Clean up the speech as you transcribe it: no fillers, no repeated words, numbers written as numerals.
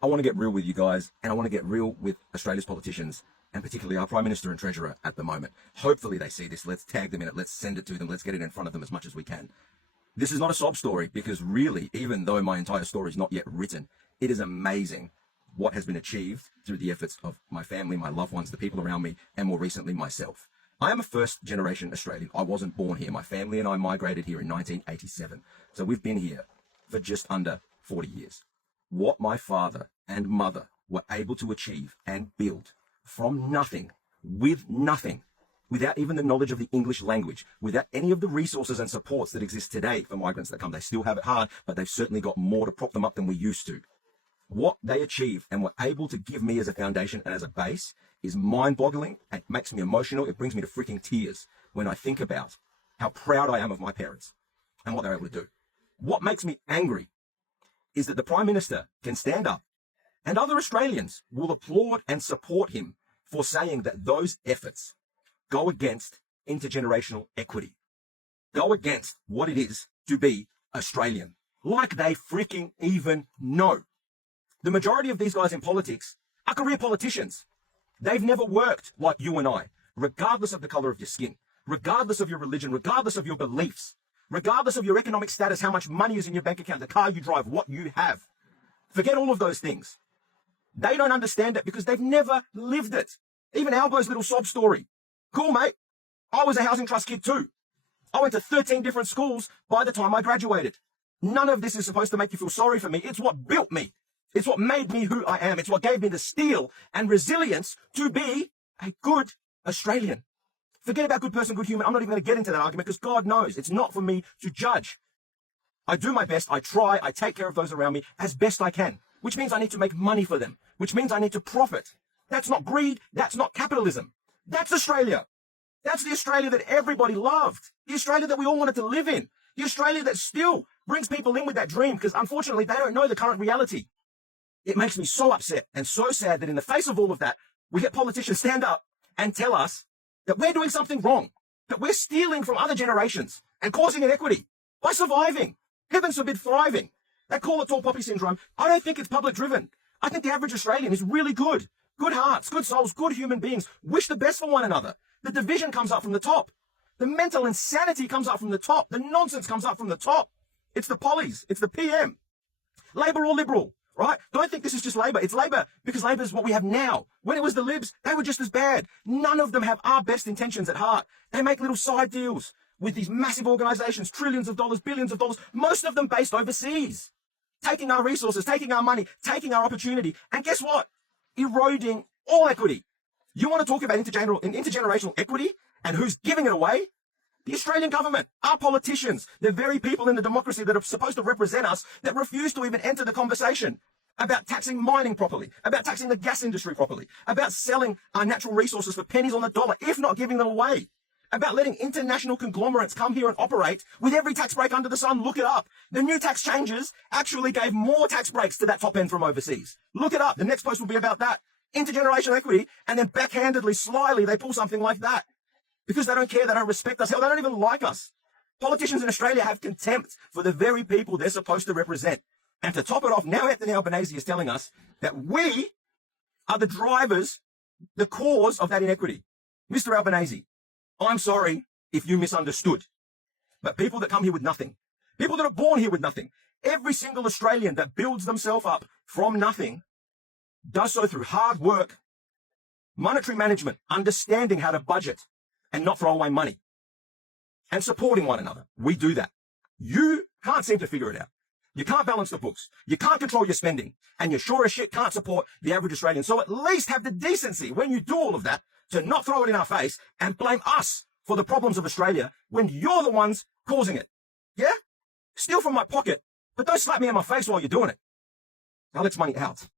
I want to get real with you guys, and I want to get real with Australia's politicians, and particularly our Prime Minister and Treasurer at the moment. Hopefully they see this. Let's tag them in it. Let's send it to them. Let's get it in front of them as much as we can. This is not a sob story, because really, even though my entire story is not yet written, it is amazing what has been achieved through the efforts of my family, my loved ones, the people around me, and more recently myself. I am a first-generation Australian. I wasn't born here. My family and I migrated here in 1987. So we've been here for just under 40 years. What my father and mother were able to achieve and build from nothing, with nothing, without even the knowledge of the English language, without any of the resources and supports that exist today for migrants that come. They still have it hard, but they've certainly got more to prop them up than we used to. What they achieved and were able to give me as a foundation and as a base is mind-boggling. It makes me emotional. It brings me to freaking tears when I think about how proud I am of my parents and what they're able to do. What makes me angry is that the Prime Minister can stand up and other Australians will applaud and support him for saying that those efforts go against intergenerational equity, go against what it is to be Australian, like they freaking even know. The majority of these guys in politics are career politicians. They've never worked like you and I, regardless of the color of your skin, regardless of your religion, regardless of your beliefs, regardless of your economic status, how much money is in your bank account, the car you drive, what you have. Forget all of those things. They don't understand it because they've never lived it. Even Albo's little sob story. Cool, mate. I was a housing trust kid too. I went to 13 different schools by the time I graduated. None of this is supposed to make you feel sorry for me. It's what built me. It's what made me who I am. It's what gave me the steel and resilience to be a good Australian. Forget about good person, good human. I'm not even going to get into that argument because God knows it's not for me to judge. I do my best. I try. I take care of those around me as best I can, which means I need to make money for them, which means I need to profit. That's not greed. That's not capitalism. That's Australia. That's the Australia that everybody loved. The Australia that we all wanted to live in. The Australia that still brings people in with that dream because unfortunately they don't know the current reality. It makes me so upset and so sad that in the face of all of that, we get politicians stand up and tell us that we're doing something wrong, that we're stealing from other generations and causing inequity by surviving, heavens forbid thriving. They call it tall poppy syndrome. I don't think it's public driven. I think the average Australian is really good. Good hearts, good souls, good human beings, wish the best for one another. The division comes up from the top. The mental insanity comes up from the top. The nonsense comes up from the top. It's the pollies. It's the PM. Labor or Liberal. Right? Don't think this is just Labor. It's Labor because Labor is what we have now. When it was the Libs, they were just as bad. None of them have our best intentions at heart. They make little side deals with these massive organizations, trillions of dollars, billions of dollars, most of them based overseas. Taking our resources, taking our money, taking our opportunity. And guess what? Eroding all equity. You want to talk about intergenerational equity and who's giving it away? The Australian government, our politicians, the very people in the democracy that are supposed to represent us that refuse to even enter the conversation about taxing mining properly, about taxing the gas industry properly, about selling our natural resources for pennies on the dollar, if not giving them away, about letting international conglomerates come here and operate with every tax break under the sun. Look it up. The new tax changes actually gave more tax breaks to that top end from overseas. Look it up. The next post will be about that. Intergenerational equity, and then backhandedly, slyly, they pull something like that. Because they don't care, they don't respect us, hell, they don't even like us. Politicians in Australia have contempt for the very people they're supposed to represent. And to top it off, now Anthony Albanese is telling us that we are the drivers, the cause of that inequity. Mr. Albanese, I'm sorry if you misunderstood. But people that come here with nothing, people that are born here with nothing, every single Australian that builds themselves up from nothing does so through hard work, monetary management, understanding how to budget and not throw away money, and supporting one another. We do that. You can't seem to figure it out. You can't balance the books. You can't control your spending. And you sure as shit can't support the average Australian. So at least have the decency, when you do all of that, to not throw it in our face and blame us for the problems of Australia when you're the ones causing it. Yeah? Steal from my pocket, but don't slap me in my face while you're doing it. Alex Money out.